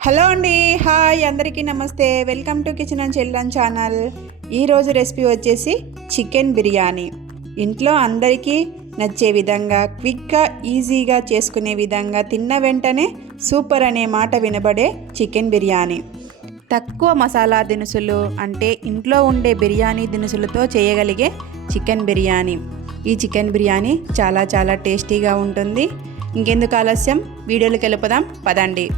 Hello అండి, hi అందరికీ నమస్తే. Welcome to kitchen and children channel. ఈరోజు రెసిపీ వచ్చేసి చికెన్ బిర్యానీ. ఇంట్లో అందరికీ నచ్చే విధంగా, క్విక్గా ఈజీగా చేసుకునే విధంగా, తిన్న వెంటనే సూపర్ అనే మాట వినబడే చికెన్ బిర్యానీ. తక్కువ మసాలా దినుసులు అంటే ఇంట్లో ఉండే బిర్యానీ దినుసులతో చేయగలిగే చికెన్ బిర్యానీ. ఈ చికెన్ బిర్యానీ చాలా చాలా టేస్టీగా ఉంటుంది. ఇంకెందుకు ఆలస్యం, వీడియోలోకి వెళ్ళిపోదాం పదండి.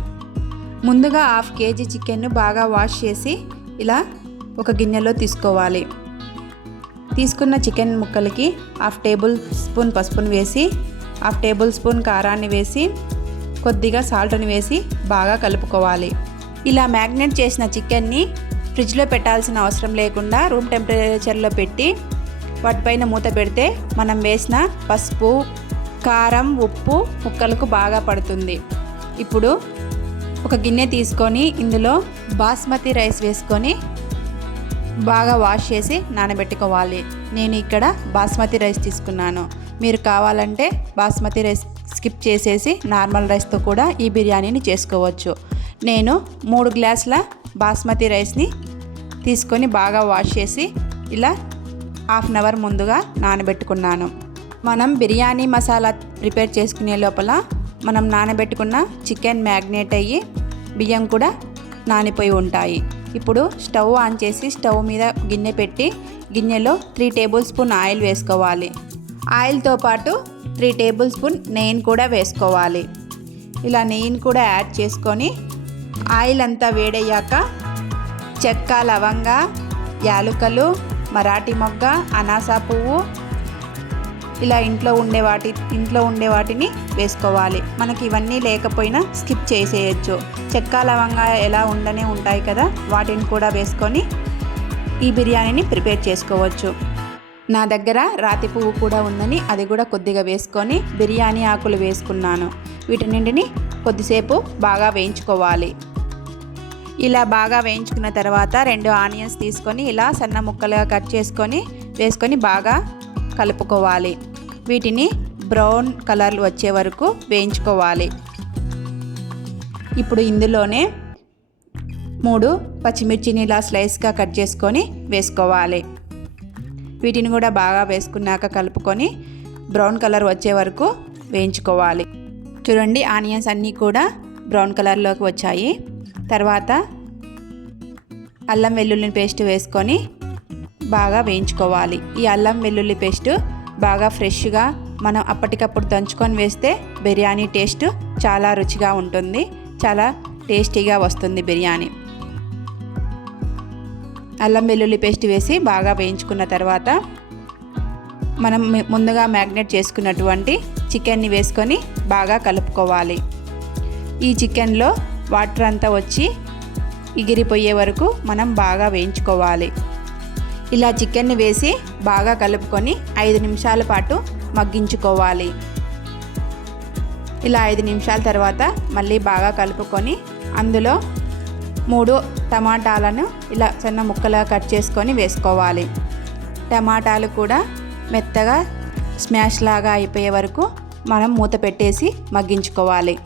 ముందుగా 1/2 kg చికెన్ను బాగా వాష్ చేసి ఇలా ఒక గిన్నెలో తీసుకోవాలి. తీసుకున్న చికెన్ ముక్కలకి 1/2 టేబుల్ స్పూన్ పసుపును వేసి, 1/2 టేబుల్ స్పూన్ కారాన్ని వేసి, కొద్దిగా సాల్ట్ని వేసి బాగా కలుపుకోవాలి. ఇలా మ్యాగ్నేట్ చేసిన చికెన్ని ఫ్రిడ్జ్లో పెట్టాల్సిన అవసరం లేకుండా రూమ్ టెంపరేచర్లో పెట్టి వాటిపైన మూత పెడితే మనం వేసిన పసుపు, కారం, ఉప్పు ముక్కలకు బాగా పడుతుంది. ఇప్పుడు ఒక గిన్నె తీసుకొని ఇందులో బాస్మతి రైస్ వేసుకొని బాగా వాష్ చేసి నానబెట్టుకోవాలి. నేను ఇక్కడ బాస్మతి రైస్ తీసుకున్నాను. మీరు కావాలంటే బాస్మతి రైస్ స్కిప్ చేసేసి నార్మల్ రైస్తో కూడా ఈ బిర్యానీని చేసుకోవచ్చు. నేను 3 గ్లాసుల బాస్మతి రైస్ని తీసుకొని బాగా వాష్ చేసి ఇలా 1/2 అవర్ ముందుగా నానబెట్టుకున్నాను. మనం బిర్యానీ మసాలా ప్రిపేర్ చేసుకునే లోపల మనం నానబెట్టుకున్న చికెన్ మ్యాగ్నేట్ అయ్యి బియ్యం కూడా నానిపోయి ఉంటాయి. ఇప్పుడు స్టవ్ ఆన్ చేసి స్టవ్ మీద గిన్నె పెట్టి గిన్నెలో 3 టేబుల్ స్పూన్ ఆయిల్ వేసుకోవాలి. ఆయిల్తో పాటు 3 టేబుల్ స్పూన్ నెయ్యిని కూడా వేసుకోవాలి. ఇలా నెయ్యిని కూడా యాడ్ చేసుకొని ఆయిల్ అంతా వేడయ్యాక చెక్క, లవంగ, యాలుకలు, మరాఠీ మొగ్గ, అనాస పువ్వు ఇలా ఇంట్లో ఉండే వాటిని వేసుకోవాలి. మనకి ఇవన్నీ లేకపోయినా స్కిప్ చేసేయచ్చు. చెక్క, లవంగా ఎలా ఉండనే ఉంటాయి కదా, వాటిని కూడా వేసుకొని ఈ బిర్యానీని ప్రిపేర్ చేసుకోవచ్చు. నా దగ్గర రాతి పువ్వు కూడా ఉందని అది కూడా కొద్దిగా వేసుకొని బిర్యానీ ఆకులు వేసుకున్నాను. వీటన్నింటిని కొద్దిసేపు బాగా వేయించుకోవాలి. ఇలా బాగా వేయించుకున్న తర్వాత 2 ఆనియన్స్ తీసుకొని ఇలా సన్న ముక్కలుగా కట్ చేసుకొని వేసుకొని బాగా కలుపుకోవాలి. వీటిని బ్రౌన్ కలర్ వచ్చే వరకు వేయించుకోవాలి. ఇప్పుడు ఇందులోనే 3 పచ్చిమిర్చిని ఇలా స్లైస్గా కట్ చేసుకొని వేసుకోవాలి. వీటిని కూడా బాగా వేసుకున్నాక కలుపుకొని బ్రౌన్ కలర్ వచ్చే వరకు వేయించుకోవాలి. చూడండి, ఆనియన్స్ అన్నీ కూడా బ్రౌన్ కలర్లోకి వచ్చాయి. తర్వాత అల్లం వెల్లుల్లి పేస్ట్ వేసుకొని బాగా వేయించుకోవాలి. ఈ అల్లం వెల్లుల్లి పేస్ట్ బాగా ఫ్రెష్గా మనం అప్పటికప్పుడు దంచుకొని వేస్తే బిర్యానీ టేస్ట్ చాలా రుచిగా ఉంటుంది. చాలా టేస్టీగా వస్తుంది బిర్యానీ. అల్లం వెల్లుల్లి పేస్ట్ వేసి బాగా వేయించుకున్న తర్వాత మనం ముందుగా మ్యాగ్నేట్ చేసుకున్నటువంటి చికెన్ని వేసుకొని బాగా కలుపుకోవాలి. ఈ చికెన్లో వాటర్ అంతా వచ్చి ఎగిరిపోయే వరకు మనం బాగా వేయించుకోవాలి. ఇలా చికెన్ని వేసి బాగా కలుపుకొని 5 నిమిషాల పాటు మగ్గించుకోవాలి. ఇలా 5 నిమిషాల తర్వాత మళ్ళీ బాగా కలుపుకొని అందులో 3 టమాటాలను ఇలా చిన్న ముక్కలుగా కట్ చేసుకొని వేసుకోవాలి. టమాటాలు కూడా మెత్తగా స్మాష్ లాగా అయిపోయే వరకు మనం మూత పెట్టేసి మగ్గించుకోవాలి.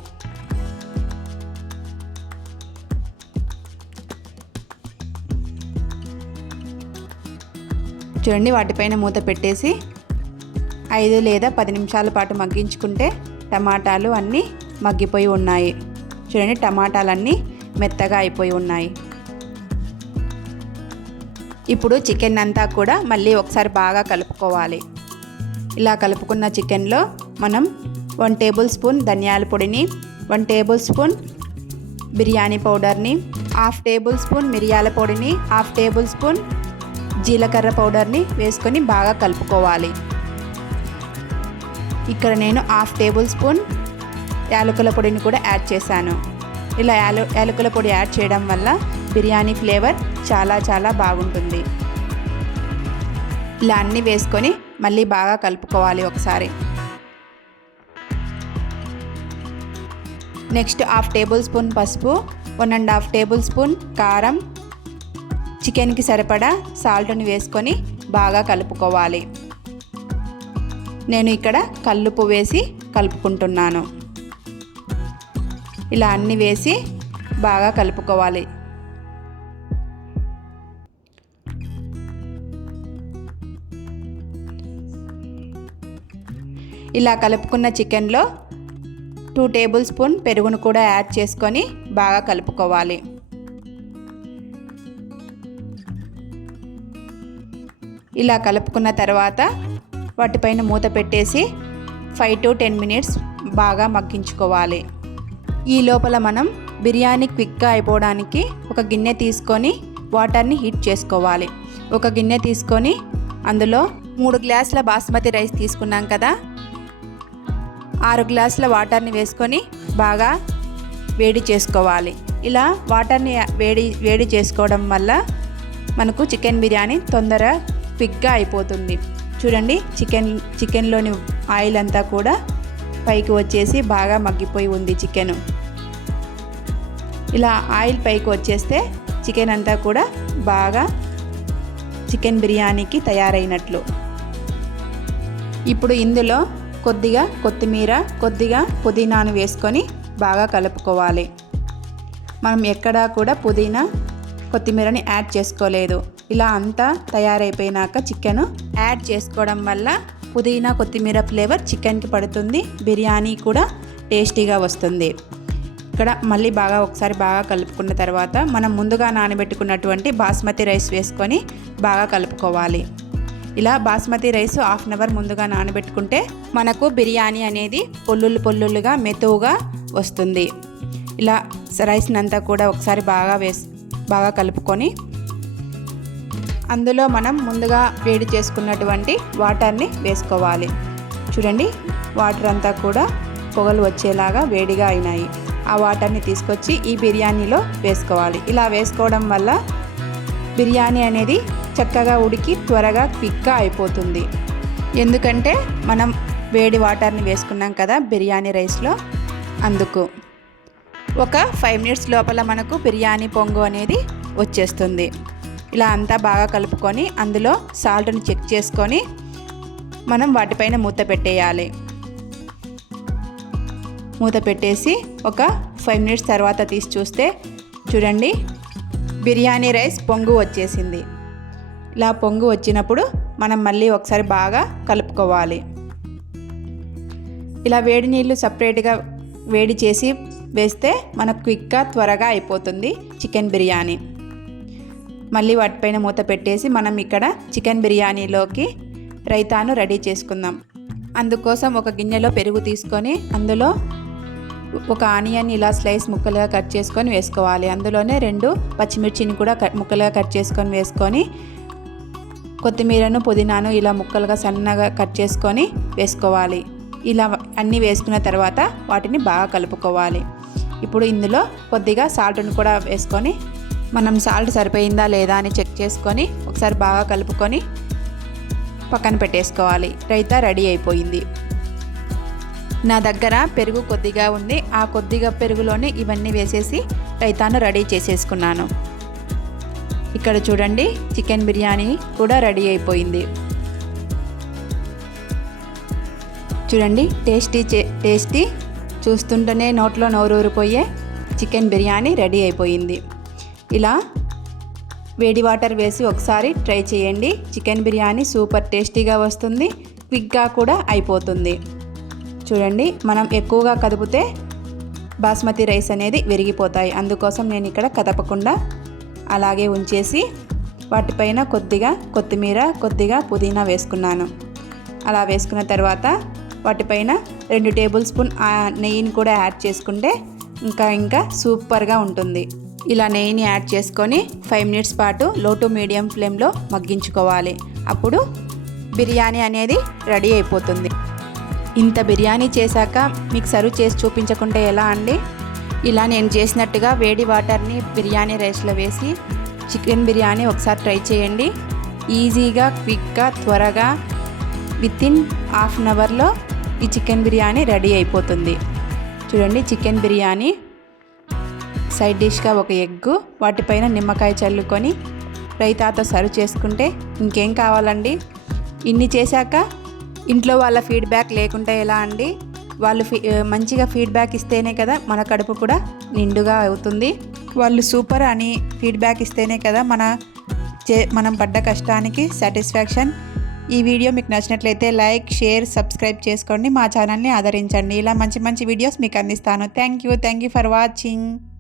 చూడండి, వాటిపైన మూత పెట్టేసి 5 లేదా 10 నిమిషాల పాటు మగ్గించుకుంటే టమాటాలు అన్నీ మగ్గిపోయి ఉన్నాయి. చూడండి, టమాటాలన్నీ మెత్తగా అయిపోయి ఉన్నాయి. ఇప్పుడు చికెన్ అంతా కూడా మళ్ళీ ఒకసారి బాగా కలుపుకోవాలి. ఇలా కలుపుకున్న చికెన్లో మనం 1 టేబుల్ స్పూన్ ధనియాల పొడిని, 1 టేబుల్ స్పూన్ బిర్యానీ పౌడర్ని, 1/2 టేబుల్ స్పూన్ మిరియాల పొడిని, 1/2 టేబుల్ స్పూన్ జీలకర్ర పౌడర్ని వేసుకొని బాగా కలుపుకోవాలి. ఇక్కడ నేను 1/2 టేబుల్ స్పూన్ యాలకుల పొడిని కూడా యాడ్ చేశాను. ఇలా యాలకుల పొడి యాడ్ చేయడం వల్ల బిర్యానీ ఫ్లేవర్ చాలా చాలా బాగుంటుంది. ఇలా అన్నీ వేసుకొని మళ్ళీ బాగా కలుపుకోవాలి ఒకసారి. నెక్స్ట్ 1/2 టేబుల్ స్పూన్ పసుపు, 1.5 టేబుల్ స్పూన్ కారం, చికెన్కి సరిపడా సాల్ట్ని వేసుకొని బాగా కలుపుకోవాలి. నేను ఇక్కడ కల్లుప్పు వేసి కలుపుకుంటున్నాను. ఇలా అన్నీ వేసి బాగా కలుపుకోవాలి. ఇలా కలుపుకున్న చికెన్లో 2 టేబుల్ స్పూన్ పెరుగును కూడా యాడ్ చేసుకొని బాగా కలుపుకోవాలి. ఇలా కలుపుకున్న తర్వాత వాటిపైన మూత పెట్టేసి 5 to 10 మినిట్స్ బాగా మగ్గించుకోవాలి. ఈ లోపల మనం బిర్యానీ క్విక్గా అయిపోవడానికి ఒక గిన్నె తీసుకొని వాటర్ని హీట్ చేసుకోవాలి. ఒక గిన్నె తీసుకొని అందులో 3 గ్లాసుల బాస్మతి రైస్ తీసుకున్నాం కదా, 6 గ్లాసుల వాటర్ని వేసుకొని బాగా వేడి చేసుకోవాలి. ఇలా వాటర్ని వేడి చేసుకోవడం వల్ల మనకు చికెన్ బిర్యానీ తొందరగా క్విక్గా అయిపోతుంది. చూడండి, చికెన్లోని ఆయిల్ అంతా కూడా పైకి వచ్చేసి బాగా మగ్గిపోయి ఉంది చికెన్. ఇలా ఆయిల్ పైకి వచ్చేస్తే చికెన్ అంతా కూడా బాగా చికెన్ బిర్యానీకి తయారైనట్లు. ఇప్పుడు ఇందులో కొద్దిగా కొత్తిమీర, కొద్దిగా పుదీనాను వేసుకొని బాగా కలుపుకోవాలి. మనం ఎక్కడా కూడా పుదీనా, కొత్తిమీరని యాడ్ చేసుకోలేదు. ఇలా అంతా తయారైపోయినాక చికెన్ యాడ్ చేసుకోవడం వల్ల పుదీనా, కొత్తిమీర ఫ్లేవర్ చికెన్కి పడుతుంది, బిర్యానీ కూడా టేస్టీగా వస్తుంది. ఇక్కడ మళ్ళీ ఒకసారి బాగా కలుపుకున్న తర్వాత మనం ముందుగా నానబెట్టుకున్నటువంటి బాస్మతి రైస్ వేసుకొని బాగా కలుపుకోవాలి. ఇలా బాస్మతి రైస్ 1/2 అవర్ ముందుగా నానబెట్టుకుంటే మనకు బిర్యానీ అనేది పొల్లులుగా మెతువుగా వస్తుంది. ఇలా రైస్ని అంతా కూడా ఒకసారి బాగా కలుపుకొని అందులో మనం ముందుగా వేడి చేసుకున్నటువంటి వాటర్ని వేసుకోవాలి. చూడండి, వాటర్ అంతా కూడా పొగలు వచ్చేలాగా వేడిగా అయినాయి. ఆ వాటర్ని తీసుకొచ్చి ఈ బిర్యానీలో వేసుకోవాలి. ఇలా వేసుకోవడం వల్ల బిర్యానీ అనేది చక్కగా ఉడికి త్వరగా క్విక్గా అయిపోతుంది. ఎందుకంటే మనం వేడి వాటర్ని వేసుకున్నాం కదా బిర్యానీ రైస్లో, అందుకు. ఒక 5 మినిట్స్ లోపల మనకు బిర్యానీ పొంగు అనేది వచ్చేస్తుంది. ఇలా అంతా బాగా కలుపుకొని అందులో సాల్ట్ని చెక్ చేసుకొని మనం వాటిపైన మూత పెట్టేయాలి. మూత పెట్టేసి ఒక 5 మినిట్స్ తర్వాత తీసి చూస్తే చూడండి, బిర్యానీ రైస్ పొంగు వచ్చేసింది. ఇలా పొంగు వచ్చినప్పుడు మనం మళ్ళీ ఒకసారి బాగా కలుపుకోవాలి. ఇలా వేడి నీళ్ళు సపరేట్గా వేడి చేసి వేస్తే మనకు క్విక్గా త్వరగా అయిపోతుంది చికెన్ బిర్యానీ. మళ్ళీ వాటిపైన మూత పెట్టేసి మనం ఇక్కడ చికెన్ బిర్యానీలోకి రైతాను రెడీ చేసుకుందాం. అందుకోసం ఒక గిన్నెలో పెరుగు తీసుకొని అందులో ఒక ఆనియన్ ఇలా స్లైస్ ముక్కలుగా కట్ చేసుకొని వేసుకోవాలి. అందులోనే 2 పచ్చిమిర్చిని కూడా ముక్కలుగా కట్ చేసుకొని వేసుకొని కొత్తిమీరను, పుదీనాను ఇలా ముక్కలుగా సన్నగా కట్ చేసుకొని వేసుకోవాలి. ఇలా అన్నీ వేసుకున్న తర్వాత వాటిని బాగా కలుపుకోవాలి. ఇప్పుడు ఇందులో కొద్దిగా సాల్ట్ను కూడా వేసుకొని మనం సాల్ట్ సరిపోయిందా లేదా అని చెక్ చేసుకొని ఒకసారి బాగా కలుపుకొని పక్కన పెట్టేసుకోవాలి. రైతా రెడీ అయిపోయింది. నా దగ్గర పెరుగు కొద్దిగా ఉంది. ఆ కొద్దిగా పెరుగులోనే ఇవన్నీ వేసేసి రైతాను రెడీ చేసేసుకున్నాను. ఇక్కడ చూడండి, చికెన్ బిర్యానీ కూడా రెడీ అయిపోయింది. చూడండి, టేస్టీ చూస్తుంటేనే నోట్లో నోరూరిపోయే చికెన్ బిర్యానీ రెడీ అయిపోయింది. ఇలా వేడి వాటర్ వేసి ఒకసారి ట్రై చేయండి. చికెన్ బిర్యానీ సూపర్ టేస్టీగా వస్తుంది, క్విక్గా కూడా అయిపోతుంది. చూడండి, మనం ఎక్కువగా కదిపితే బాస్మతి రైస్ అనేది విరిగిపోతాయి. అందుకోసం నేను ఇక్కడ కదపకుండా అలాగే ఉంచేసి వాటిపైన కొద్దిగా కొత్తిమీర, కొద్దిగా పుదీనా వేసుకున్నాను. అలా వేసుకున్న తర్వాత వాటిపైన 2 టేబుల్ స్పూన్ నెయ్యిని కూడా యాడ్ చేసుకుంటే ఇంకా సూపర్గా ఉంటుంది. ఇలా నెయ్యిని యాడ్ చేసుకొని 5 మినిట్స్ పాటు లో టు మీడియం ఫ్లేమ్లో మగ్గించుకోవాలి. అప్పుడు బిర్యానీ అనేది రెడీ అయిపోతుంది. ఇంత బిర్యానీ చేశాక మీకు సర్వ్ చేసి చూపించకుంటే ఎలా అండి? ఇలా నేను చేసినట్టుగా వేడి వాటర్ని బిర్యానీ రైస్లో వేసి చికెన్ బిర్యానీ ఒకసారి ట్రై చేయండి. ఈజీగా, క్విక్గా, త్వరగా వితిన్ హాఫ్ అన్ అవర్లో ఈ చికెన్ బిర్యానీ రెడీ అయిపోతుంది. చూడండి, చికెన్ బిర్యానీ సైడ్ డిష్గా ఒక ఎగ్గు, వాటిపైన నిమ్మకాయ చల్లుకొని రైతాతో సర్వ్ చేసుకుంటే ఇంకేం కావాలండి? ఇన్ని చేశాక ఇంట్లో వాళ్ళ ఫీడ్బ్యాక్ లేకుంటే ఎలా అండి? వాళ్ళు మంచిగా ఫీడ్బ్యాక్ ఇస్తేనే కదా మన కడుపు కూడా నిండుగా అవుతుంది. వాళ్ళు సూపర్ అని ఫీడ్బ్యాక్ ఇస్తేనే కదా మనం పడ్డ కష్టానికి సాటిస్ఫాక్షన్. ఈ వీడియో మీకు నచ్చినట్లయితే లైక్, షేర్, సబ్స్క్రైబ్ చేసుకోండి. మా ఛానల్ని ఆదరించండి. ఇలా మంచి మంచి వీడియోస్ మీకు అందిస్తాను. Thank you for watching.